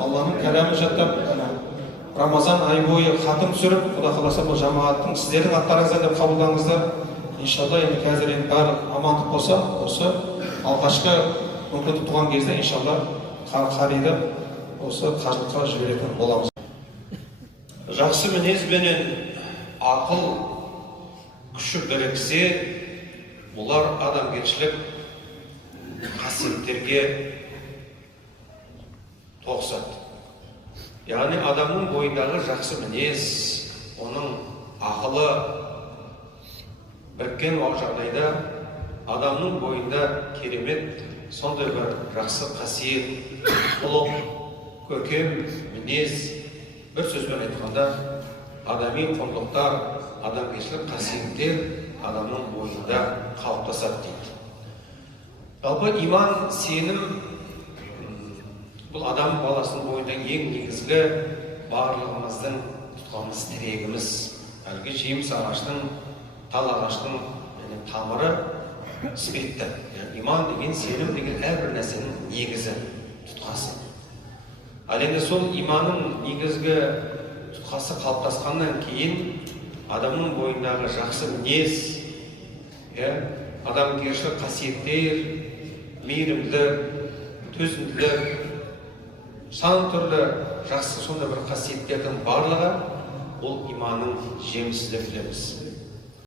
Алланың кәламын жаттап, Рамазан ай бойы хатым түсіріп, Құда қаласа бұл жамағаттың сіздердің аттарыңызда деп қабылдаңыздар. Иншалла, енді қазір енді барлық амандық болса, осы алғашқы мүмкіндік туған кезде иншалла қариды осы қажылыққа жіберетін боламыз. Жақсы мінезбенен ақыл күші біріксе, бұлар адамгершілік қасиеттерге тоғысады. Яғни адамның бойындағы жақсы мінез, оның ақылы біріккен жағдайда адамның бойында керемет сондай бір жақсы қасиет, ұлық, көркем мінез, бір сөзбен айтқанда адами құндылықтар, адамгершілік қасиеттер адамның бойында қалыптасады дейді. Жалпы иман, сенім бұл адам баласының бойындағы ең негізгі барлығымыздың тұтқамыз, тірегіміз. Әлгі жеміс ағаштың, тал ағаштың тамыры іспетті. Иман деген, сенім деген әрбір нәрсенің негізі, тұтқасы. Ал енді сол иманның негізгі тұтқасы қалыптасқаннан кейін адамның бойындағы жақсы мінез, адамгершілік қасиеттер, мейірімділік, төзімділік, сан түрлі жақсы сонда бір қасиеттердің барлығы ол иманның жемісі деп білеміз.